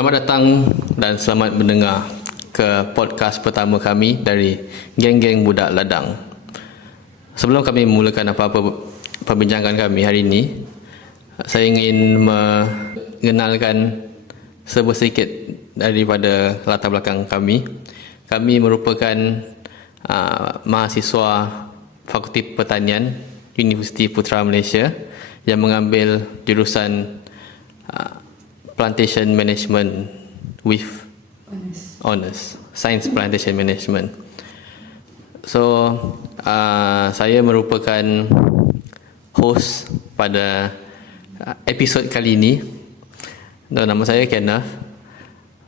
Selamat datang dan selamat mendengar ke podcast pertama kami dari Geng-Geng Budak Ladang. Sebelum kami memulakan apa-apa perbincangan kami hari ini, saya ingin mengenalkan sedikit daripada latar belakang kami. Kami merupakan mahasiswa Fakulti Pertanian Universiti Putra Malaysia yang mengambil jurusan Plantation Management with Honours, Science Plantation Management. So, saya merupakan host pada episod kali ini. Dan nama saya Kenneth,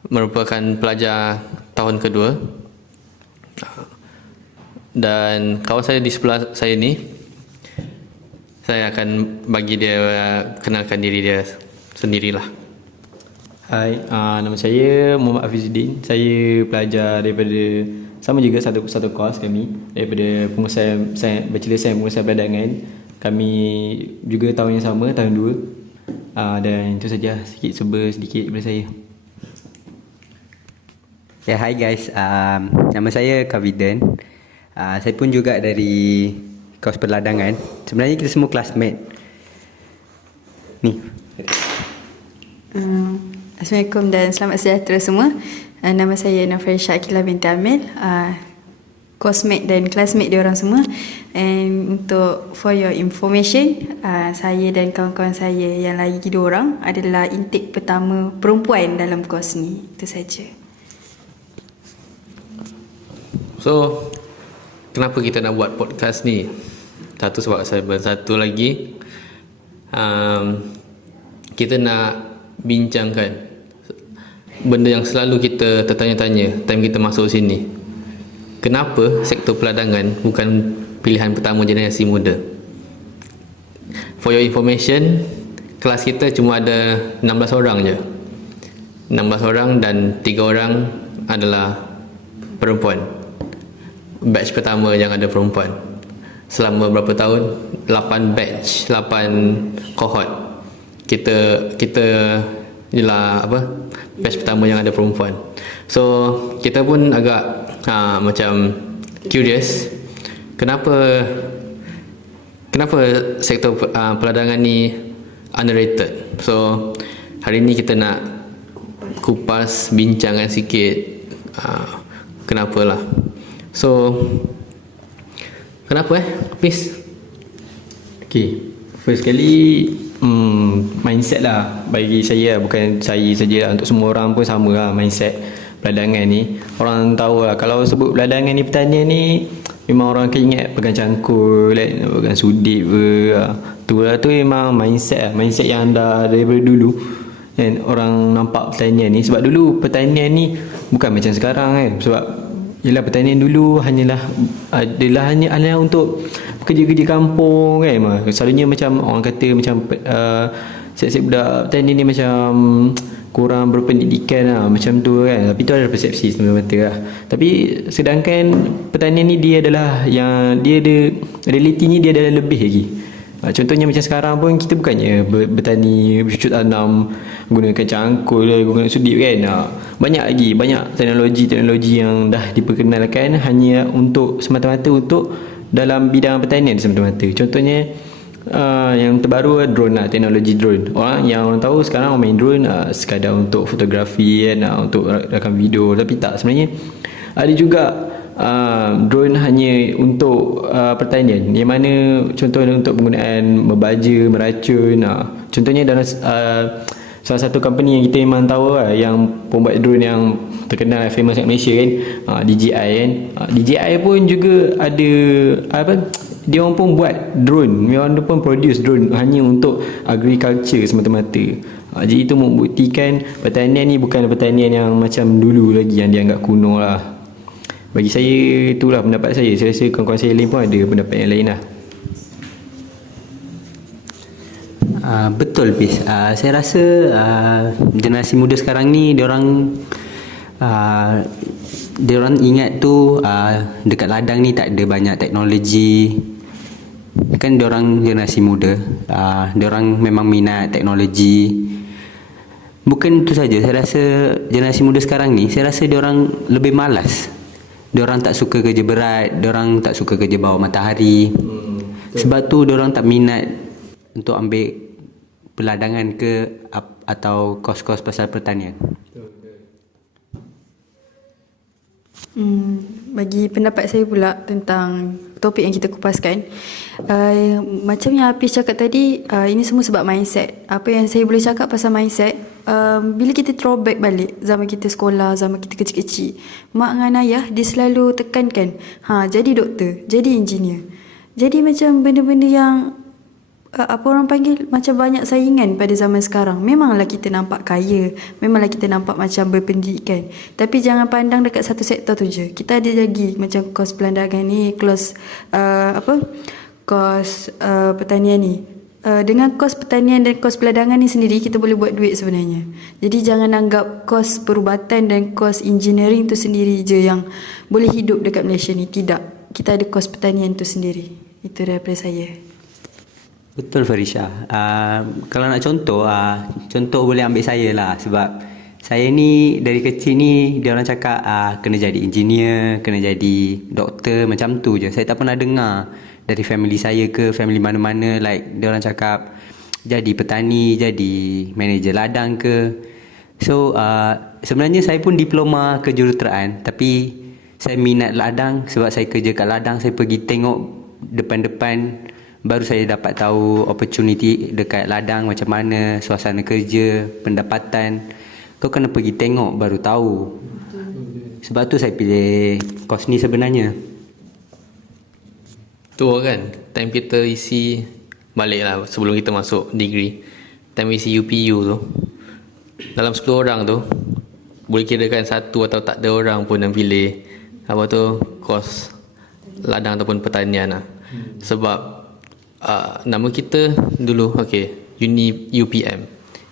merupakan pelajar tahun kedua. Dan kawan saya di sebelah saya ni, saya akan bagi dia kenalkan diri dia sendirilah. Hai, nama saya Muhammad Hafizuddin. Saya pelajar daripada sama juga satu kos kami, daripada pengurusan Bachelor Sains Pengurusan Perdagangan. Kami juga tahun yang sama, tahun 2. Dan itu saja sedikit daripada saya. Ya, hai guys. Nama saya Kavidan. Saya pun juga dari kos perladangan. Sebenarnya kita semua classmate. Ni. Assalamualaikum dan selamat sejahtera semua. Nama saya Nafaisha Akilah binti Amil, cosmate dan classmate diorang semua. And for your information, saya dan kawan-kawan saya yang lagi 2 orang adalah intake pertama perempuan dalam kos ni. Itu saja. So, kenapa kita nak buat podcast ni? Satu sebab satu lagi, kita nak bincangkan benda yang selalu kita tertanya-tanya time kita masuk sini. Kenapa sektor perladangan bukan pilihan pertama generasi muda? For your information, kelas kita cuma ada 16 orang je. 16 orang dan 3 orang adalah perempuan. Batch pertama yang ada perempuan. Selama berapa tahun? 8 batch, 8 cohort. Kita ialah batch pertama yang ada perempuan. So kita pun agak macam curious, kenapa sektor perladangan ni underrated. So hari ni kita nak kupas bincangan sikit kenapalah. So kenapa please? Okay, first kali mindset lah bagi saya, bukan saya saja lah, untuk semua orang pun sama lah mindset perladangan ni. Orang tahu lah kalau sebut perladangan ni, pertanian ni, memang orang akan ingat pegang cangkul, pegang sudip ke. Tu memang mindset yang dah daripada dulu. Dan orang nampak pertanian ni, sebab dulu pertanian ni bukan macam sekarang kan. Sebab yelah, pertanian dulu adalah hanya untuk kerja-kerja kampung kan. Selalunya macam orang kata macam siap-siap budak pertanian ni macam kurang berpendidikan lah, macam tu kan. Tapi tu adalah persepsi semata-mata lah. Tapi sedangkan pertanian ni dia adalah yang dia ada realitinya, dia adalah lebih lagi. Contohnya macam sekarang pun kita bukannya bertani bercucuk tanam gunakan cangkul, gunakan sudip kan. Banyak teknologi yang dah diperkenalkan hanya untuk semata-mata untuk dalam bidang pertanian semata-mata. Contohnya yang terbaru drone lah, teknologi drone. Orang tahu sekarang orang main drone sekadar untuk fotografi kan, untuk rakam video. Tapi tak, sebenarnya ada juga drone hanya untuk pertanian, yang mana contohnya untuk penggunaan membaja, meracun. Contohnya dalam salah satu company yang kita memang tahu lah, yang pembuat drone yang terkenal famous kat Malaysia kan, DJI kan. DJI pun juga ada dia orang pun buat drone, dia pun produce drone hanya untuk agriculture semata-mata. Jadi itu membuktikan pertanian ni bukan pertanian yang macam dulu lagi, yang dianggap kuno lah. Bagi saya itulah pendapat saya. Saya rasa kawan-kawan saya lain pun ada pendapat yang lain lah. Betul Bis. Saya rasa generasi muda sekarang ni diorang ingat tu dekat ladang ni tak ada banyak teknologi. Kan diorang generasi muda, diorang memang minat teknologi. Bukan itu saja, saya rasa generasi muda sekarang ni, saya rasa diorang lebih malas. Diorang tak suka kerja berat, diorang tak suka kerja bawah matahari. Sebab tu diorang tak minat untuk ambil peladangan ke atau kos-kos pasal pertanian. Bagi pendapat saya pula tentang topik yang kita kupaskan, macam yang Hafiz cakap tadi, ini semua sebab mindset. Apa yang saya boleh cakap pasal mindset, bila kita throwback balik zaman kita sekolah, zaman kita kecil-kecil, mak dengan ayah dia selalu tekankan, jadi doktor, jadi engineer. Jadi macam benda-benda yang apa orang panggil, macam banyak saingan pada zaman sekarang. Memanglah kita nampak kaya, memanglah kita nampak macam berpendidikan, tapi jangan pandang dekat satu sektor tu je. Kita ada lagi macam kos pelandangan ni, kos pertanian ni. Dengan kos pertanian dan kos peladangan ni sendiri, kita boleh buat duit sebenarnya. Jadi jangan anggap kos perubatan dan kos engineering tu sendiri je yang boleh hidup dekat Malaysia ni. Tidak, kita ada kos pertanian tu sendiri. Itu daripada saya. Betul Farisha. Kalau nak contoh, contoh boleh ambil saya lah. Sebab saya ni dari kecil ni, dia orang cakap kena jadi engineer, kena jadi doktor, macam tu je. Saya tak pernah dengar dari family saya ke family mana-mana like dia orang cakap jadi petani, jadi manager ladang ke. So sebenarnya saya pun diploma kejuruteraan, tapi saya minat ladang sebab saya kerja kat ladang. Saya pergi tengok depan-depan, baru saya dapat tahu opportunity dekat ladang macam mana, suasana kerja, pendapatan. Kau kena pergi tengok baru tahu. Sebab tu saya pilih kos ni sebenarnya. Tu kan, time kita isi balik lah sebelum kita masuk degree, time isi UPU tu, dalam 10 orang tu boleh kirakan satu atau tak ada orang pun yang pilih apa tu, kos ladang ataupun pertanian lah. Sebab nama kita dulu UPM,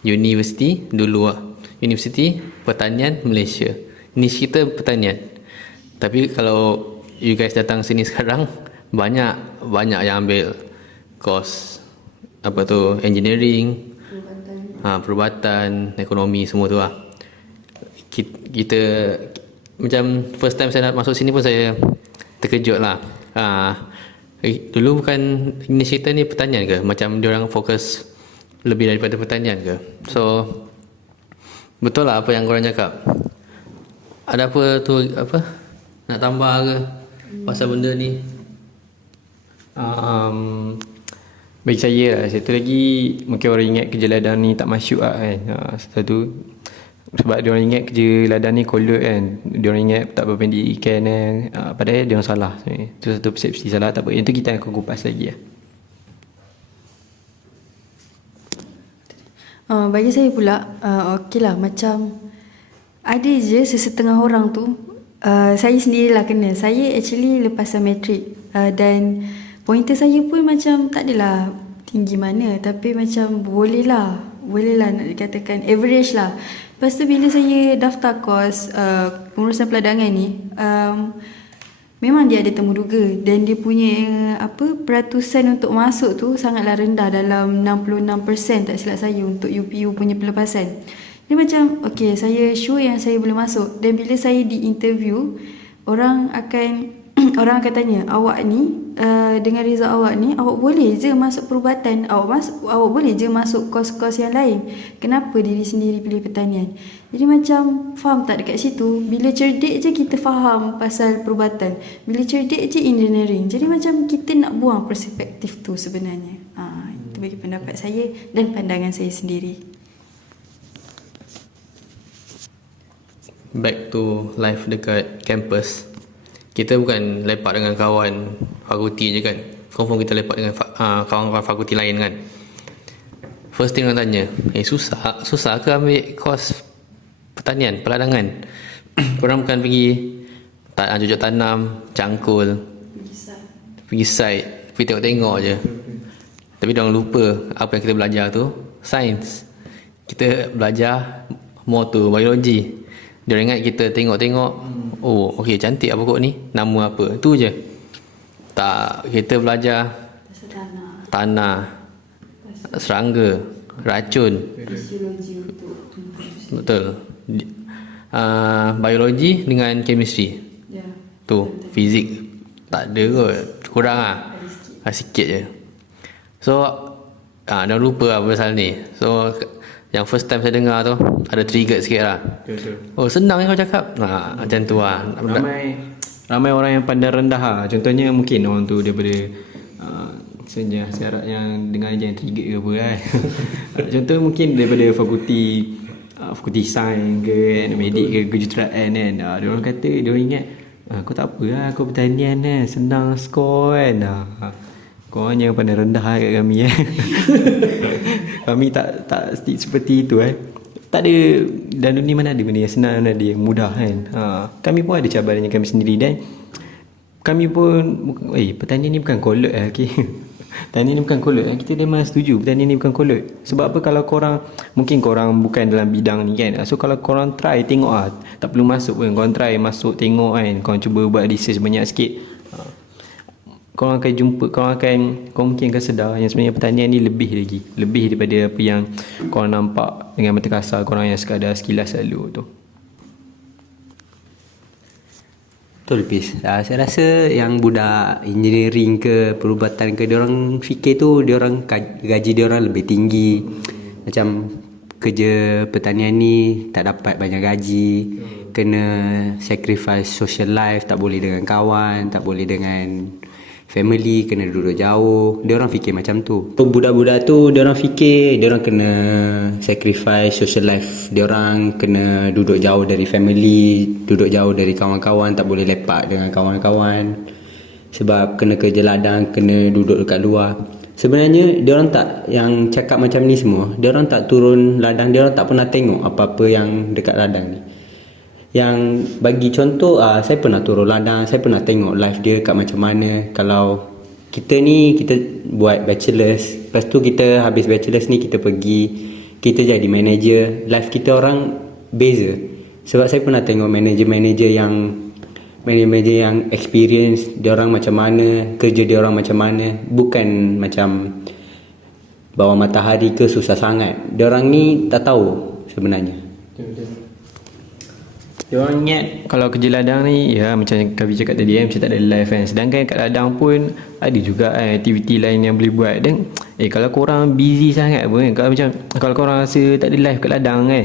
University dulu lah, Universiti Pertanian Malaysia. Niche kita pertanian. Tapi kalau you guys datang sini sekarang, banyak yang ambil kos apa tu, engineering, perubatan, ekonomi, semua tu lah. Kita macam first time saya nak masuk sini pun saya terkejut lah. Dulu bukan niche kita ni pertanian ke? Macam diorang fokus lebih daripada pertanian ke? So betul lah apa yang korang cakap. Ada apa tu, apa nak tambah ke pasal benda ni? Bagi saya lah, satu lagi mungkin orang ingat kerja ladang ni tak masuk lah kan. Satu sebab dia orang ingat kerja ladang ni kolot kan, dia orang ingat tak berpendidikan kan. Padahal dia orang salah. Itu satu persepsi salah, tak apa. Yang tu kita akan kupas lagi lah. Bagi saya pula, okey lah, macam ada je sesetengah orang tu, saya sendirilah kena. Saya actually lepasan matrik, dan pointer saya pun macam tak adalah tinggi mana, tapi macam boleh lah nak dikatakan average lah. Lepas tu bila saya daftar kos pengurusan peladangan ni, memang dia ada temu duga, dan dia punya peratusan untuk masuk tu sangatlah rendah, dalam 66% tak silap saya untuk UPU punya pelepasan. Dia macam okey, saya sure yang saya boleh masuk. Dan bila saya di interview, orang akan tanya, awak ni dengan result awak ni, awak boleh je masuk perubatan, awak boleh je masuk kos-kos yang lain, kenapa diri sendiri pilih pertanian? Jadi macam faham tak dekat situ, bila cerdik je kita faham pasal perubatan, bila cerdik je engineering. Jadi macam kita nak buang perspektif tu sebenarnya. Itu bagi pendapat saya dan pandangan saya sendiri. Back to life dekat campus, kita bukan lepak dengan kawan fakulti je kan. Confirm kita lepak dengan kawan-kawan fakulti lain kan. First thing orang tanya, susah ke ambil kos pertanian, peladangan? Korang bukan pergi cucuk tanam, cangkul, pergi site, pergi tengok-tengok je. Tapi diorang lupa apa yang kita belajar tu sains. Kita belajar more tu biologi. Diorang ingat kita tengok-tengok, oh okey cantik apa pokok ni, nama apa, tu je. Tak, kita belajar tanah, serangga, racun. Fisiologi untuk tumbuh. Betul. Biologi dengan chemistry. Ya. Tu, fizik tak ada kot. Kurang lah. Sikit je. So, dah lupa lah pasal ni. So, yang first time saya dengar tu, ada trigger sikit lah. Betul. Oh, senang kau cakap. Macam tu lah. Ramai orang yang pandang rendah lah. Contohnya mungkin orang tu daripada sejarah syarat yang dengar je yang trigger ke apa kan. Contoh mungkin daripada fakulti sains ke medik ke kejuruteraan kan. Dia orang kata, dia orang ingat kau tak apa lah, kau pertanian kan, senang skor kan. Kau hanya pandang rendah kat kami kan. Kami tak stick seperti itu kan. Tak ada, dalam dunia mana ada benda yang senang, mana ada yang mudah kan. Kami pun ada cabarannya kami sendiri dan kami pun pertanian ni bukan kolot lah, okay. Pertanian ni bukan kolot. Kita memang setuju pertanian ni bukan kolot. Sebab apa, kalau korang, mungkin korang bukan dalam bidang ni kan. So kalau korang try tengok lah, tak perlu masuk pun, korang try masuk tengok kan. Korang cuba buat research banyak sikit, korang akan jumpa, korang mungkin akan sedar yang sebenarnya pertanian ni lebih daripada apa yang korang nampak dengan mata kasar korang yang sekadar sekilas lalu tu. Betul Pis. Saya rasa yang budak engineering ke perubatan ke, diorang fikir tu diorang gaji diorang lebih tinggi. Macam kerja pertanian ni tak dapat banyak gaji, kena sacrifice social life, tak boleh dengan kawan, tak boleh dengan family, kena duduk jauh. Diorang fikir macam tu. Budak-budak tu diorang fikir diorang kena sacrifice social life, diorang kena duduk jauh dari family, duduk jauh dari kawan-kawan, tak boleh lepak dengan kawan-kawan sebab kena kerja ladang, kena duduk dekat luar. Sebenarnya diorang tak, yang cakap macam ni semua, diorang tak turun ladang, diorang tak pernah tengok apa-apa yang dekat ladang ni. Yang bagi contoh, saya pernah turun ladang, saya pernah tengok live dia kat macam mana. Kalau kita buat bachelors, lepas tu kita habis bachelors ni kita kita jadi manager, live kita orang beza. Sebab saya pernah tengok manager yang experience, dia orang macam mana, kerja dia orang macam mana, bukan macam bawah matahari ke susah sangat. Dia orang ni tak tahu sebenarnya. Dia orang ingat kalau kerja ladang ni, ya macam Kavi cakap tadi macam tak ada live kan. Sedangkan kat ladang pun ada juga aktiviti lain yang boleh buat. Dan kalau korang busy sangat pun kan, kalau korang rasa tak ada live kat ladang kan,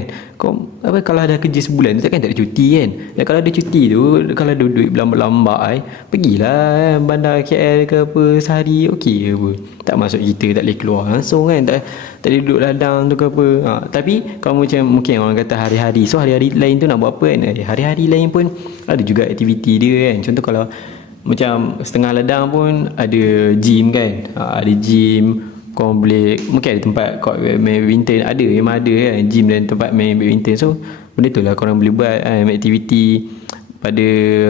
kalau ada kerja sebulan tu takkan tak ada cuti kan. Dan kalau ada cuti tu, kalau ada duit berlambak pergilah bandar KL ke apa sehari, okey ke apa. Tak masuk kita tak boleh keluar langsung kan, tak ada duduk ladang tu ke apa. Tapi kalau macam mungkin orang kata hari-hari, so hari-hari lain tu nak buat apa kan, hari-hari lain pun ada juga aktiviti dia kan. Contoh kalau macam setengah ladang pun ada gym kan, ada gym, korang boleh, mungkin ada tempat court main badminton, ada memang ada kan gym dan tempat main badminton. So benda tu lah korang boleh buat aktiviti pada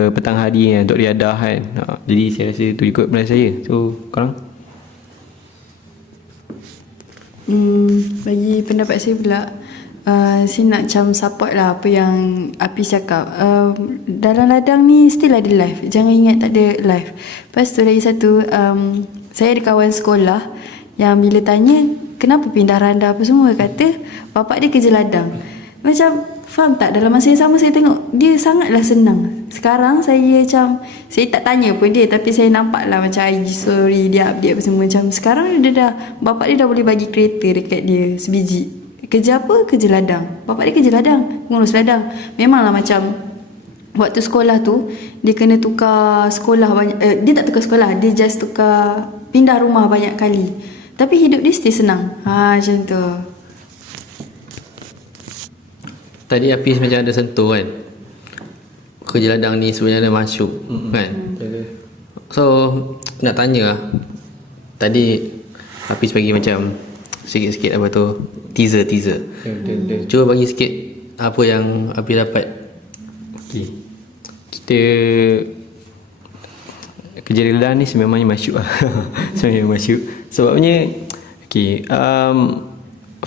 petang hari kan, untuk riadah kan. Jadi saya rasa tu ikut pendapat saya. So korang? Bagi pendapat saya pula, saya nak macam support lah apa yang Apis cakap. Dalam ladang ni still ada live, jangan ingat tak ada live. Lepas tu lagi satu, saya ada kawan sekolah yang bila tanya kenapa pindah randa apa semua, kata bapak dia kerja ladang. Macam faham tak, dalam masa yang sama saya tengok dia sangatlah senang. Sekarang saya tak tanya pun dia, tapi saya nampak lah macam IG story dia update apa semua. Macam sekarang bapak dia dah boleh bagi kereta dekat dia sebiji. Kerja apa? Kerja ladang. Bapak dia kerja ladang, ngurus ladang. Memanglah macam waktu sekolah tu dia kena tukar sekolah banyak, dia tak tukar sekolah, dia just tukar pindah rumah banyak kali. Tapi hidup dia still senang. Macam tu. Tadi Apis macam ada sentuh kan, kerja ladang ni sebenarnya masyuk kan. So nak tanya lah, tadi Apis bagi macam sikit-sikit apa tu, teaser. Cuba bagi sikit apa yang Apis dapat. Okay. Kita kerja ladang ni sebenarnya masyuk lah. Sebenarnya masyuk. Sebabnya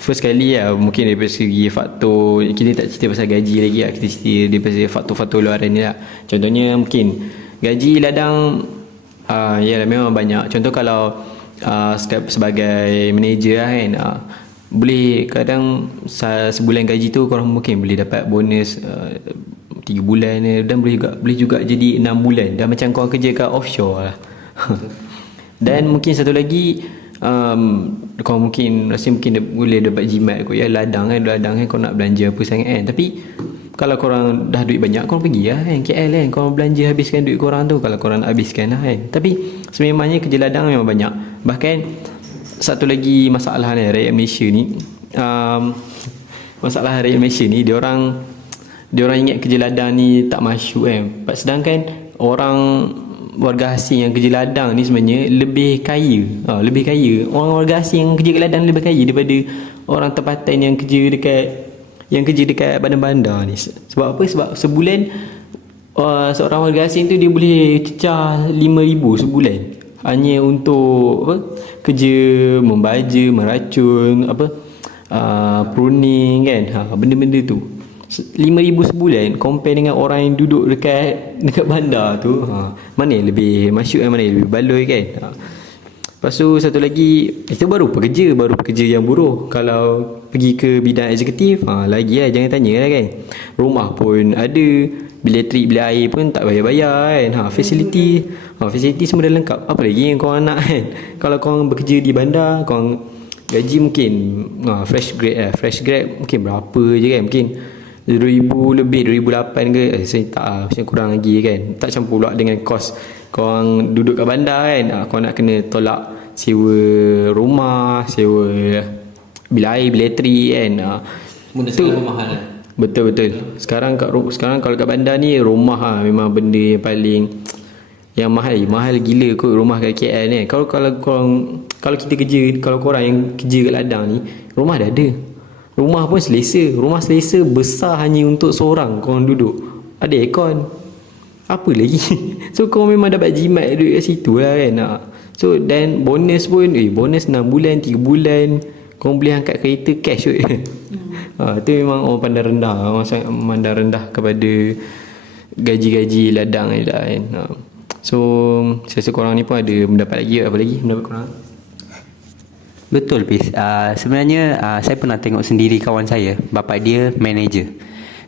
first kali lah, mungkin daripada segi faktor, kita tak cerita pasal gaji lagi lah, kita cerita daripada faktor-faktor luaran ni lah. Contohnya mungkin gaji ladang yalah memang banyak. Contoh kalau sebagai manager lah kan, boleh kadang sebulan gaji tu korang mungkin boleh dapat bonus 3 bulan ni, dan boleh juga jadi 6 bulan, dah macam korang kerja kat offshore lah. Dan mungkin satu lagi, korang mungkin rasa mungkin boleh dapat jimat kot ya, ladang kan kau nak belanja apa sangat kan. Tapi kalau korang dah duit banyak, korang pergi lah kan KL kan, korang belanja habiskan duit korang tu kalau korang nak habiskan lah kan. Tapi sememangnya kerja ladang memang banyak. Bahkan satu lagi masalah ni rakyat Malaysia ni, masalah rakyat Malaysia ni, dia orang ingat kerja ladang ni tak masuk kan. Sedangkan orang warga asing yang kerja ladang ni sebenarnya lebih kaya. Orang warga asing yang kerja kat ladang lebih kaya daripada orang tempatan yang kerja dekat bandar-bandar ni. Sebab apa? Sebab sebulan seorang warga asing tu dia boleh cecah 5,000 sebulan hanya untuk kerja membaja, meracun, pruning kan, benda-benda tu. 5,000 sebulan compare dengan orang yang duduk dekat bandar tu, mana yang lebih masuk, mana yang lebih baloi kan. Lepas tu satu lagi, itu baru pekerja yang buruh. Kalau pergi ke bidang eksekutif, lagi lah jangan tanya lah kan. Rumah pun ada, bil elektrik, bil air pun tak bayar-bayar kan. Fasiliti semua dah lengkap. Apa lagi yang korang nak kan. Kalau korang bekerja di bandar, korang gaji mungkin fresh grade mungkin berapa je kan, mungkin 2,000 lebih, 2,008 ke, saya tak lah, macam kurang lagi kan. Tak campur pula dengan kos korang duduk kat bandar kan. Korang nak kena tolak sewa rumah, sewa bil air, bil elektrik kan. Benda segala mahal lah. Betul. Sekarang kalau kat bandar ni, rumah memang benda yang paling yang mahal gila kot rumah kat KL ni. Kalau kita kerja, kalau korang yang kerja kat ladang ni, rumah dah ada. Rumah pun selesa besar hanya untuk seorang korang duduk. Ada aircon. Apa lagi? So korang memang dapat jimat duit kat situ lah kan. So dan bonus pun bonus 6 bulan, 3 bulan korang boleh angkat kereta cash kot. Tu memang orang pandang rendah. Orang sangat memandang rendah kepada gaji-gaji ladang ni lah kan. So saya rasa korang ni pun ada mendapat lagi. Apa lagi mendapat korang? Betul Pis. Sebenarnya saya pernah tengok sendiri kawan saya, bapa dia manager.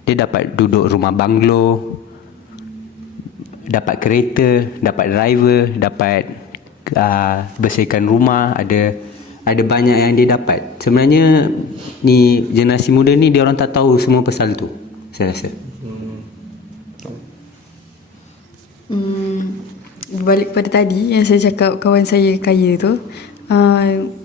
Dia dapat duduk rumah banglo, dapat kereta, dapat driver, dapat bersihkan rumah, ada banyak yang dia dapat. Sebenarnya ni generasi muda ni dia orang tak tahu semua pasal tu, saya rasa. Balik pada tadi yang saya cakap kawan saya kaya tu,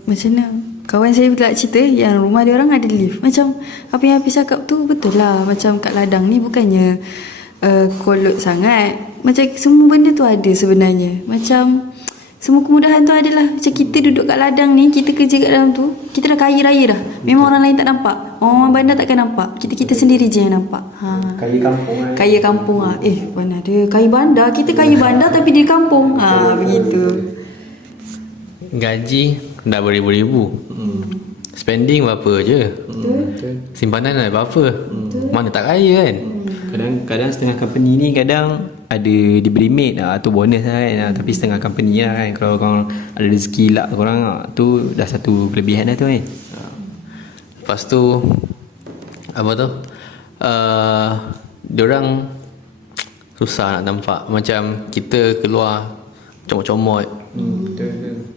macam mana kawan saya pula cerita yang rumah dia orang ada lift. Macam apa yang Hafiz cakap tu betul lah. Macam kat ladang ni bukannya kolot sangat. Macam semua benda tu ada sebenarnya. Macam semua kemudahan tu adalah. Macam kita duduk kat ladang ni, kita kerja kat dalam tu, kita dah kaya raya dah. Memang orang lain tak nampak. Orang bandar takkan nampak. Kita sendiri je yang nampak. Kaya kampung kan? Kaya kampung mana ada kaya bandar. Kita kaya bandar tapi di kampung. Begitu. Gaji dah beribu-ribu. Spending berapa je. Simpanan ada berapa. Mana tak kaya kan. Kadang setengah company ni kadang ada diberi mate atau bonus lah kan. Tapi setengah company lah kan. Kalau korang ada rezeki lah korang tu dah satu kelebihan dah tu kan. Lepas tu apa tu, diorang susah nak nampak. Macam kita keluar comot-comot,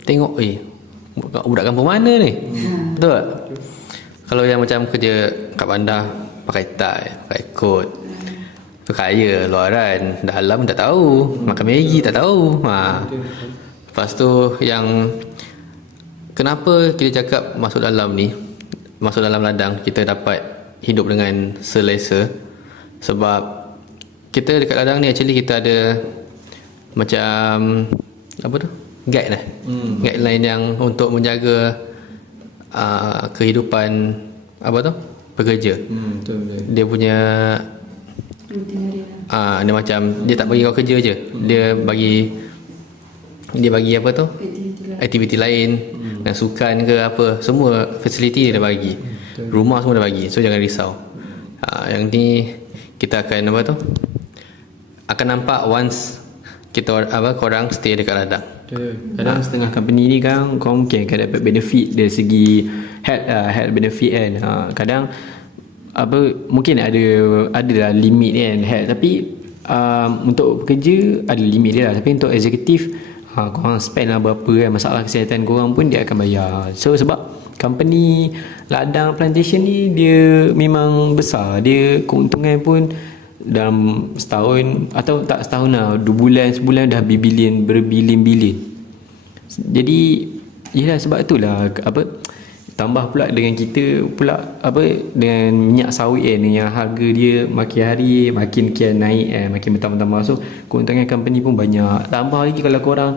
tengok budak kampung mana ni. Betul tak? Kalau yang macam kerja kat bandar pakai tie, pakai coat, tu kaya luaran, dalam tak tahu, makan Maggi tak tahu. Lepas tu yang kenapa kita cakap masuk dalam ladang kita dapat hidup dengan selesa, sebab kita dekat ladang ni actually kita ada macam apa tu, guide lah, guideline yang untuk menjaga kehidupan apa tu pekerja. Dia punya dia macam dia tak bagi kau kerja je, dia bagi apa tu aktiviti lain, dan sukan ke apa, semua fasiliti dia dah bagi, rumah semua dah bagi. So jangan risau. Yang ni kita akan apa tu akan nampak once kita korang stay dekat ladang. Kadang setengah company ni kan kau mungkin akan dapat benefit dari segi health benefit kan. Kadang apa mungkin ada limit kan health, tapi untuk pekerja ada limit dia lah, tapi untuk eksekutif korang spend lah berapa kan, masalah kesihatan korang pun dia akan bayar. So sebab company ladang plantation ni dia memang besar, dia keuntungan pun dalam setahun atau tak setahun lah, 2 bulan sebulan dah berbilion-bilion. Jadi yalah, sebab itulah apa, tambah pula dengan kita pula apa, dengan minyak sawit kan, yang harga dia makin hari makin kian naik makin bertambah-tambah. So keuntungan company pun banyak. Tambah lagi kalau korang,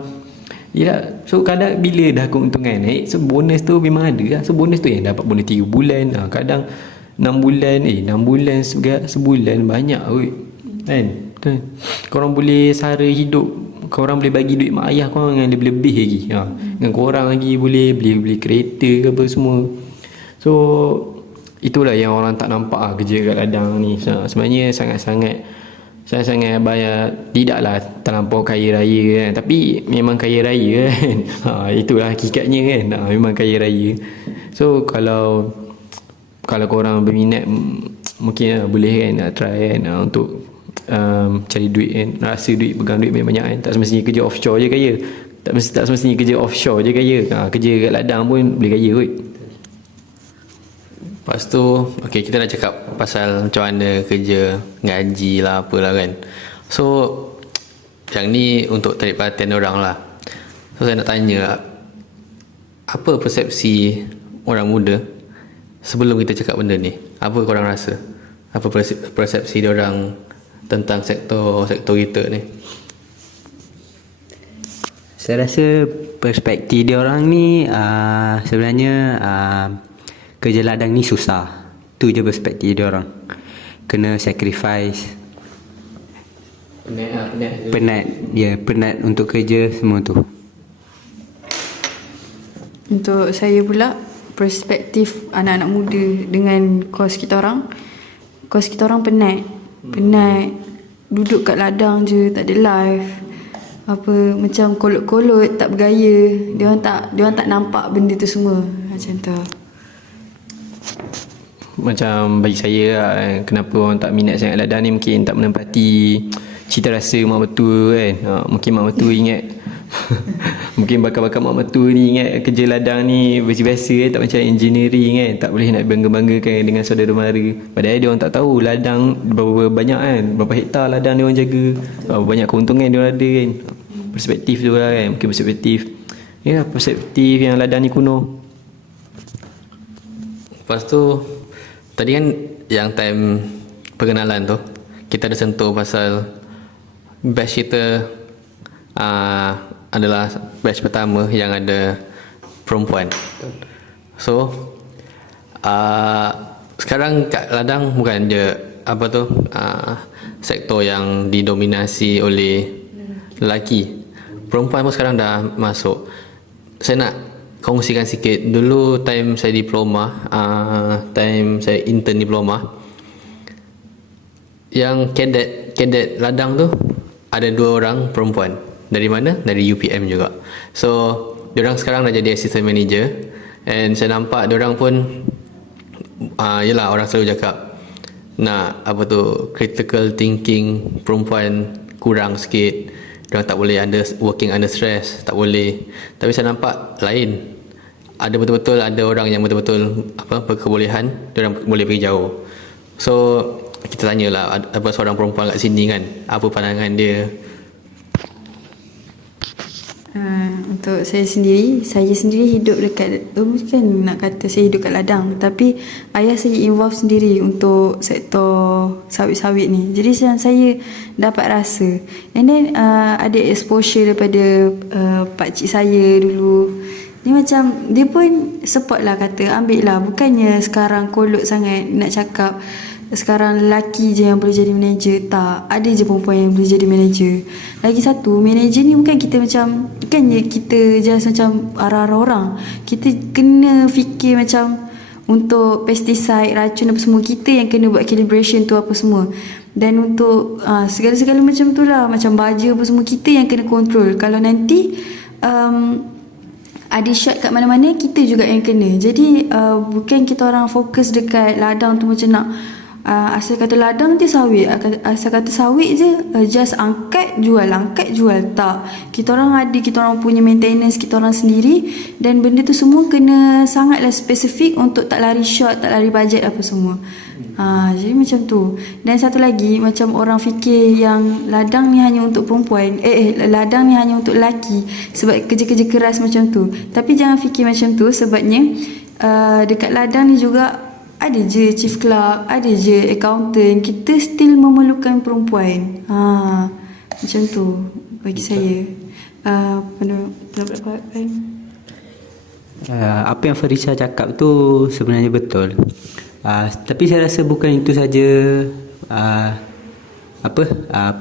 yalah, so kadang bila dah keuntungan naik, so bonus tu memang ada lah. So bonus tu yang dapat bonus 3 bulan, kadang 6 bulan 6 bulan sebulan banyak kan. Korang boleh sara hidup, korang boleh bagi duit mak ayah korang dengan lebih-lebih lagi. Dengan korang lagi boleh beli kereta ke apa semua. So itulah yang orang tak nampak kerja kat ladang ni. Sebenarnya sangat-sangat bayar, tidaklah terlampau kaya raya kan, tapi memang kaya raya kan. Itulah hakikatnya kan. Memang kaya raya. So kalau korang berminat, mungkin boleh kan nak try kan untuk cari duit kan, rasa duit, pegang duit banyak-banyak kan. Tak semestinya kerja offshore je kaya, tak semestinya kerja offshore je kaya. Kerja kat ladang pun boleh kaya kot. Lepas tu kita dah cakap pasal macam mana kerja, gaji lah apalah kan. So yang ni untuk tarik perhatian orang lah. So saya nak tanya, apa persepsi orang muda sebelum kita cakap benda ni? Apa korang rasa? Apa persepsi dia orang tentang sektor kita ni? Saya rasa perspektif dia orang ni sebenarnya kerja ladang ni susah. Tu je perspektif dia orang. Kena sacrifice. Penat untuk kerja semua tu. Untuk saya pula, perspektif anak-anak muda dengan kos kita orang penat duduk kat ladang je, tak ada life, apa macam kolot-kolot, tak bergaya. Dia orang tak nampak benda tu semua macam tu. Macam bagi saya lah, kenapa orang tak minat sangat ladang ni, mungkin tak menempati cita rasa mak mertua kan. Mungkin mak mertua ingat mungkin bakal-bakal mak mertua ni ingat kerja ladang ni biasa-biasa tak macam engineering kan, tak boleh nak bangga-banggakan dengan saudara mara. Padahal dia orang tak tahu ladang berapa banyak kan, berapa hektar ladang dia orang jaga, berapa banyak keuntungan dia orang ada kan. Perspektif tu lah kan, mungkin perspektif yang ladang ni kuno. Lepas tu tadi kan yang time perkenalan tu kita ada sentuh pasal batch kita adalah batch pertama yang ada perempuan. So sekarang kat ladang bukan je sektor yang didominasi oleh lelaki, perempuan pun sekarang dah masuk. Saya nak kongsikan sikit. Dulu time saya diploma, time saya intern diploma, yang kadet ladang tu ada 2 orang perempuan. Dari mana? Dari UPM juga. So diorang sekarang dah jadi assistant manager, and saya nampak diorang pun yelah, orang selalu cakap nak critical thinking perempuan kurang sikit. Diorang tak boleh working under stress, tak boleh. Tapi saya nampak lain. Ada betul-betul ada orang yang betul-betul berkebolehan, diorang boleh pergi jauh. So kita tanyalah apa seorang perempuan kat sini kan, apa pandangan dia. Untuk saya sendiri hidup dekat, bukan nak kata saya hidup kat ladang, tapi ayah saya involve sendiri untuk sektor sawit-sawit ni. Jadi saya dapat rasa, and then ada exposure daripada pakcik saya dulu. Dia macam, dia pun support lah, kata ambil lah. Bukannya sekarang kolot sangat nak cakap sekarang lelaki je yang boleh jadi manager. Tak, ada je perempuan yang boleh jadi manager. Lagi satu, manager ni bukan kita macam, bukannya kita just macam arah-arah orang. Kita kena fikir macam untuk pesticide, racun apa semua, kita yang kena buat calibration tu apa semua. Dan untuk segala-segala macam tu lah, macam baja apa semua, kita yang kena control. Kalau nanti ada shot kat mana-mana, kita juga yang kena. Jadi bukan kita orang fokus dekat ladang tu macam nak asal kata ladang je sawit, asal kata sawit je just angkat jual, tak. Kita orang ada kita orang punya maintenance kita orang sendiri, dan benda tu semua kena sangatlah spesifik untuk tak lari shot, tak lari bajet apa semua. Jadi macam tu. Dan satu lagi, macam orang fikir yang ladang ni hanya untuk perempuan, ladang ni hanya untuk lelaki sebab kerja-kerja keras macam tu. Tapi jangan fikir macam tu, sebabnya dekat ladang ni juga ada je chief clerk, ada je accountant, kita still memerlukan perempuan. Macam tu bagi saya. Pendapat kan? Apa yang Farisha cakap tu sebenarnya betul. Tapi saya rasa bukan itu saja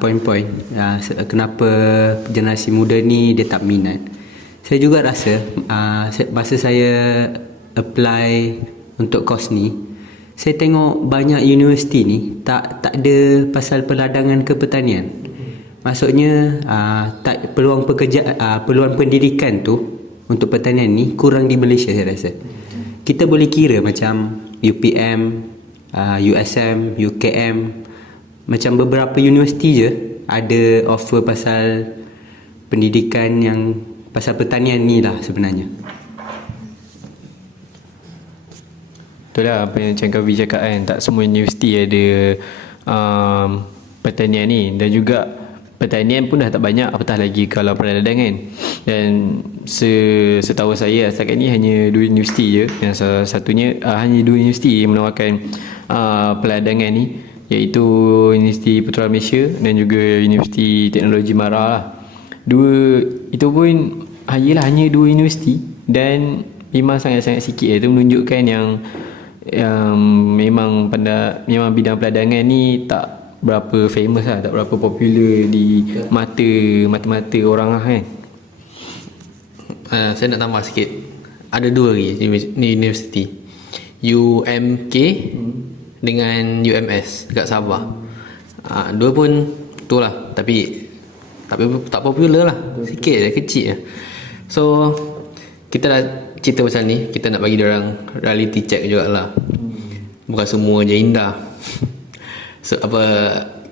poin-poin kenapa generasi muda ni dia tak minat. Saya juga rasa masa saya apply untuk kos ni, saya tengok banyak universiti ni tak ada pasal peladangan ke pertanian. Maksudnya peluang pendidikan tu untuk pertanian ni kurang di Malaysia saya rasa. Kita boleh kira macam UPM, USM, UKM, macam beberapa universiti je ada offer pasal pendidikan yang pasal pertanian ni lah sebenarnya. Betul lah apa yang Cik Kavi cakap kan, tak semua universiti ada pertanian ni, dan juga pertanian pun dah tak banyak, apatah lagi kalau peladangan kan. Dan setahu saya setakat ni hanya 2 universiti je, yang salah satunya hanya 2 universiti yang menawarkan peladangan ni, iaitu Universiti Putra Malaysia dan juga Universiti Teknologi Mara lah. Itu pun hanya 2 universiti, dan memang sangat-sangat sikit itu menunjukkan yang memang bidang peladangan ni tak berapa famous lah, tak berapa popular di mata orang lah kan. Saya nak tambah sikit. Ada 2 lagi universiti, UMK dengan UMS dekat Sabah. 2 pun tu lah, tapi tak popular lah, sikit je, kecil je. So kita dah cerita pasal ni, kita nak bagi diorang reality check jugalah. Bukan semua je indah. So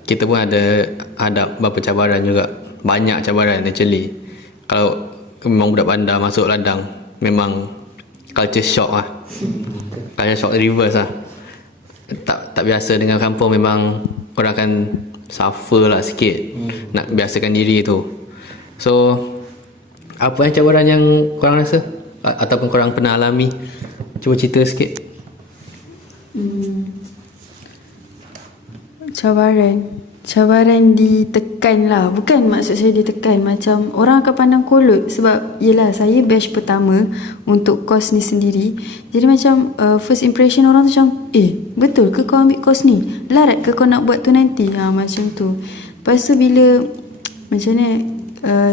kita pun ada hadap beberapa cabaran juga. Banyak cabaran actually. Kalau memang budak bandar masuk ladang, memang culture shock lah. Culture shock reverse lah. Tak biasa dengan kampung, memang orang akan suffer lah sikit nak biasakan diri tu. So apa yang cabaran yang korang rasa ataupun korang pernah alami? Cuba cerita sikit. Cabaran ditekan lah. Bukan maksud saya ditekan, macam orang akan pandang kolot. Sebab yelah, saya batch pertama untuk kos ni sendiri. Jadi macam first impression orang tu macam, betul ke kau ambil kos ni? Larat ke kau nak buat tu nanti? Macam tu. Lepas tu bila macam ni,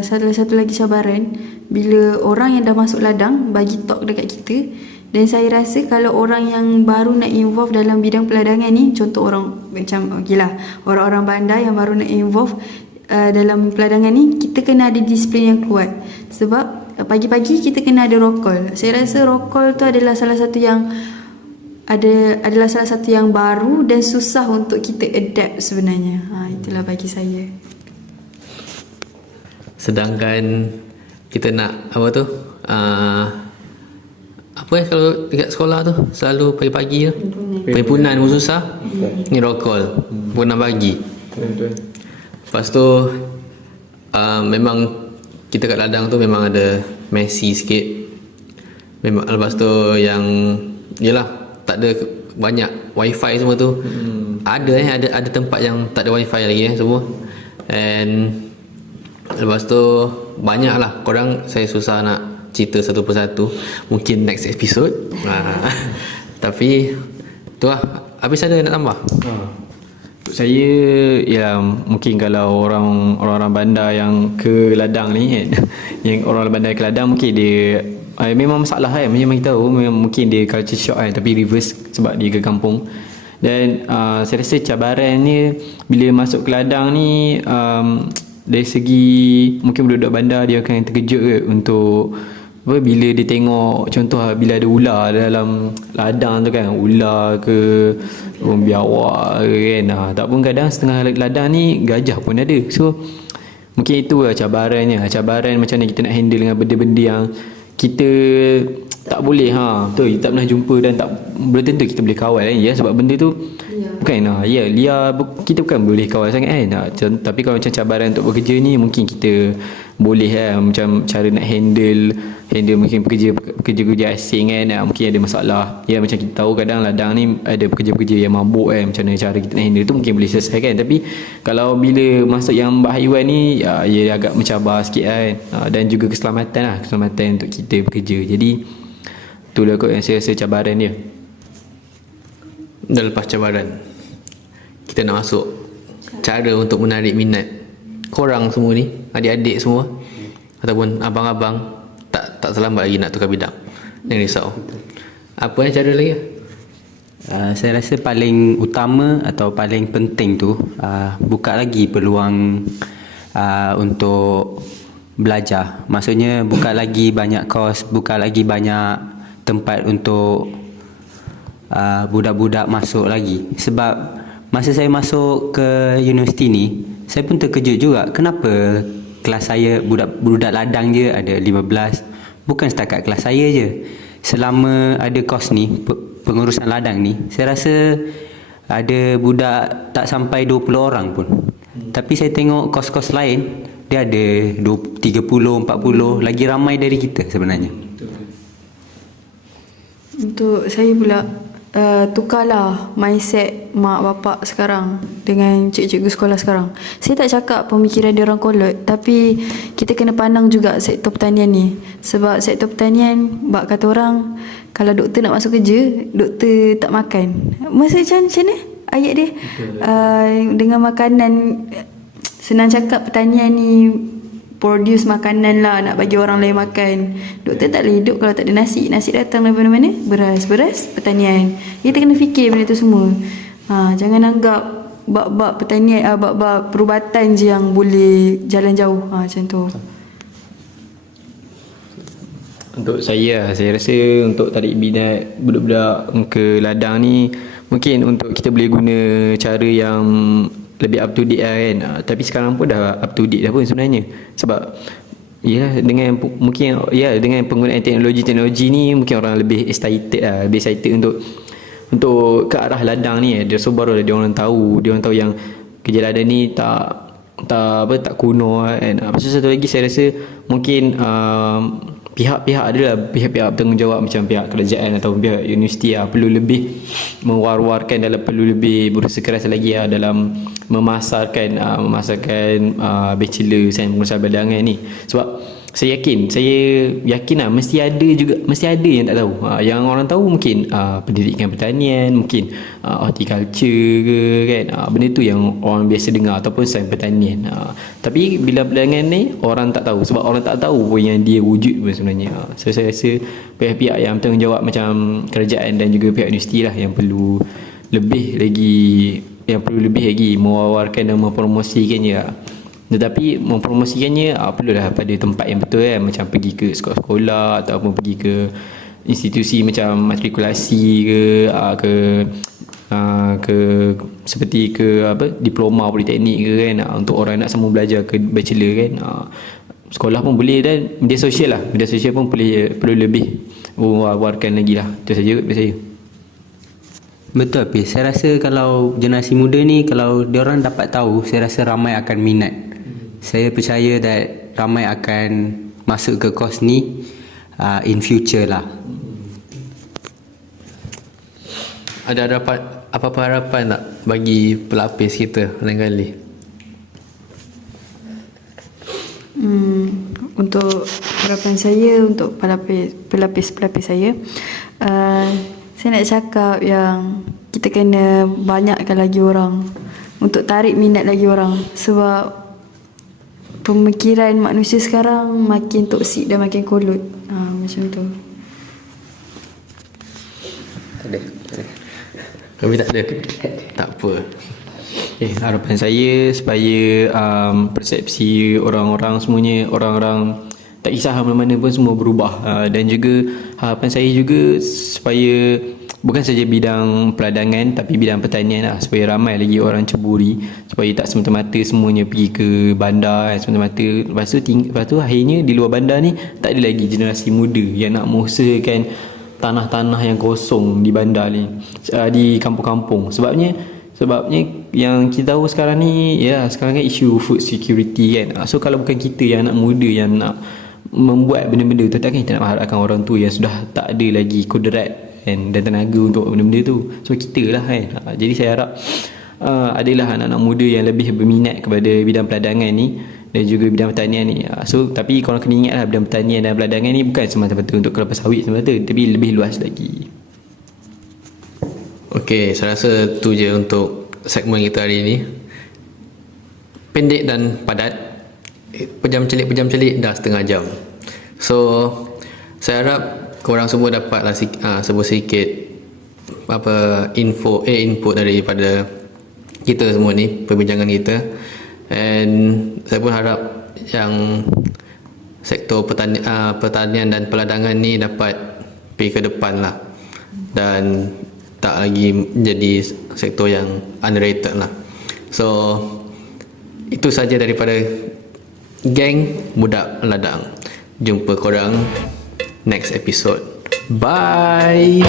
satu lagi cabaran, bila orang yang dah masuk ladang bagi talk dekat kita. Dan saya rasa kalau orang yang baru nak involve dalam bidang peladangan ni, contoh orang macam orang-orang bandar yang baru nak involve dalam peladangan ni, kita kena ada disiplin yang kuat. Sebab pagi-pagi kita kena ada roll call. Saya rasa roll call tu adalah salah satu yang baru dan susah untuk kita adapt sebenarnya. Itulah bagi saya. Sedangkan kita nak kalau dekat sekolah tu selalu pagi-pagi tu perhimpunan pun susah, ni roll call pun nak bagi. Lepas tu memang kita kat ladang tu memang ada messy sikit. Memang lepas tu yang tak ada banyak wifi semua tu. Ada tempat yang tak ada wifi lagi semua. And lepas tu banyaklah korang, saya susah nak cerita satu persatu, mungkin next episode. Tapi tu lah. Habis ada nak tambah? Untuk saya, ya mungkin kalau orang-orang bandar yang ke ladang ni kan, yang orang bandar ke ladang mungkin dia memang masalah kan, memang kita tahu mungkin dia culture shock kan, tapi reverse sebab dia ke kampung. Dan saya rasa cabaran ni bila masuk ke ladang ni, dari segi mungkin budak-budak bandar dia akan terkejut ke untuk bila dia tengok contoh bila ada ular dalam ladang tu kan, ular ke biawak ke kan, tak pun kadang setengah ladang ni gajah pun ada. So mungkin itu lah cabaran macam mana kita nak handle dengan benda-benda yang kita tak boleh betul, kita tak pernah jumpa dan tak belum tentu kita boleh kawal kan. Ya, sebab benda tu bukan liar, kita bukan boleh kawal sangat kan. Tapi kalau macam cabaran untuk bekerja ni mungkin kita boleh macam cara nak handle mungkin pekerja asing kan, mungkin ada masalah. Ya, macam kita tahu kadang ladang ni ada pekerja-pekerja yang mabuk kan, macam mana cara kita nak handle tu mungkin boleh selesaikan. Tapi kalau bila masuk yang haiwan ni ia agak mencabar sikit kan. Dan juga keselamatan untuk kita bekerja. Jadi itulah kot yang saya rasa cabaran dia. Dan lepas cabaran, kita nak masuk cara untuk menarik minat korang semua ni, adik-adik semua ataupun abang-abang tak terlambat lagi nak tukar bidang. Jangan risau. Apa yang cara lagi? Saya rasa paling utama atau paling penting tu buka lagi peluang untuk belajar. Maksudnya buka lagi banyak kos, buka lagi banyak tempat untuk budak-budak masuk lagi. Sebab masa saya masuk ke universiti ni, saya pun terkejut juga kenapa kelas saya budak ladang je ada 15. Bukan setakat kelas saya je. Selama ada kos ni, pengurusan ladang ni, saya rasa ada budak tak sampai 20 orang pun. Tapi saya tengok kos-kos lain, dia ada 30, 40, lagi ramai dari kita sebenarnya. Untuk saya pula, tukarlah mindset mak bapak sekarang dengan cikgu-cikgu sekolah sekarang. Saya tak cakap pemikiran dia orang kolot, tapi kita kena pandang juga sektor pertanian ni. Sebab sektor pertanian, bak kata orang, kalau doktor nak masuk kerja, doktor tak makan. Macam mana ayat dia? Dengan makanan, senang cakap pertanian ni produce makanan lah, nak bagi orang lain makan. Doktor tak boleh hidup kalau tak ada nasi. Nasi datang dari mana-mana? Beras, pertanian. Kita kena fikir benda tu semua. Jangan anggap bab-bab pertanian, bab-bab perubatan je yang boleh jalan jauh. Macam tu. Untuk saya rasa untuk tarik minat budak-budak ke ladang ni, mungkin untuk kita boleh guna cara yang lebih up to date lah kan. Tapi sekarang pun dah up to date dah pun sebenarnya. Sebab dengan penggunaan teknologi ni mungkin orang lebih excited untuk ke arah ladang ni. So baru dia orang tahu yang kerja ladang ni tak kuno kan. Satu lagi saya rasa mungkin pihak-pihak bertanggungjawab macam pihak kerajaan atau pihak universiti perlu lebih mewar-warkan perlu lebih berusaha keras lagi dalam memasarkan bachelor sains pengurusan badangan ni. Sebab saya yakin mesti ada yang tak tahu. Yang orang tahu mungkin pendidikan pertanian, mungkin horticulture ke kan. Benda tu yang orang biasa dengar ataupun sains pertanian. Tapi bila badangan ni orang tak tahu, sebab orang tak tahu pun yang dia wujud pun sebenarnya. So saya rasa pihak-pihak yang bertanggungjawab macam kerajaan dan juga pihak universiti lah yang perlu lebih lagi mewawarkan dan mempromosikannya. Tetapi mempromosikannya perlulah pada tempat yang betul kan. Macam pergi ke sekolah-sekolah ataupun pergi ke institusi macam matrikulasi ke seperti ke diploma politeknik ke kan, untuk orang nak semua belajar ke bachelor kan. Sekolah pun boleh, dan media sosial pun perlu lebih mewawarkan lagi lah. Itu saja dari saya. Betul Hafiz. Saya rasa kalau generasi muda ni, kalau diorang dapat tahu, saya rasa ramai akan minat. Saya percaya that ramai akan masuk ke kos ni in future lah. Ada apa-apa harapan tak bagi pelapis kita lain kali? Untuk harapan saya untuk pelapis-pelapis saya, saya nak cakap yang kita kena banyakkan lagi orang untuk tarik minat lagi orang. Sebab pemikiran manusia sekarang makin toksik dan makin kolot. Macam tu. Kami tak ada. Tak apa. Harapan saya supaya persepsi orang-orang semuanya, orang-orang tak kisah mana-mana pun semua berubah. Dan juga harapan saya juga supaya bukan saja bidang peladangan tapi bidang pertanian lah, supaya ramai lagi orang ceburi, supaya tak semata-mata semuanya pergi ke bandar semata-mata. Lepas tu akhirnya di luar bandar ni tak ada lagi generasi muda yang nak mengusahakan tanah-tanah yang kosong di bandar ni, di kampung-kampung. Sebabnya yang kita tahu sekarang ni, ya sekarang kan isu food security kan. So kalau bukan kita yang anak muda yang nak membuat benda-benda tu, takkan kita nak mengharapkan orang tu yang sudah tak ada lagi kudrat dan tenaga untuk benda-benda tu. So kita lah kan. Jadi saya harap adalah anak-anak muda yang lebih berminat kepada bidang peladangan ni dan juga bidang pertanian ni. So tapi korang kena ingat lah, bidang pertanian dan peladangan ni bukan semata-mata untuk kelapa sawit semata, tapi lebih luas lagi. Okey, saya rasa tu je untuk segmen kita hari ini. Pendek dan padat. Pejam celik dah setengah jam. So saya harap korang semua dapatlah sebuah sedikit input daripada kita semua ni, perbincangan kita. And saya pun harap yang sektor pertanian dan peladangan ni dapat pergi ke depan lah, dan tak lagi menjadi sektor yang underrated lah. So itu saja daripada Geng Budak Ladang. Jumpa korang next episode. Bye.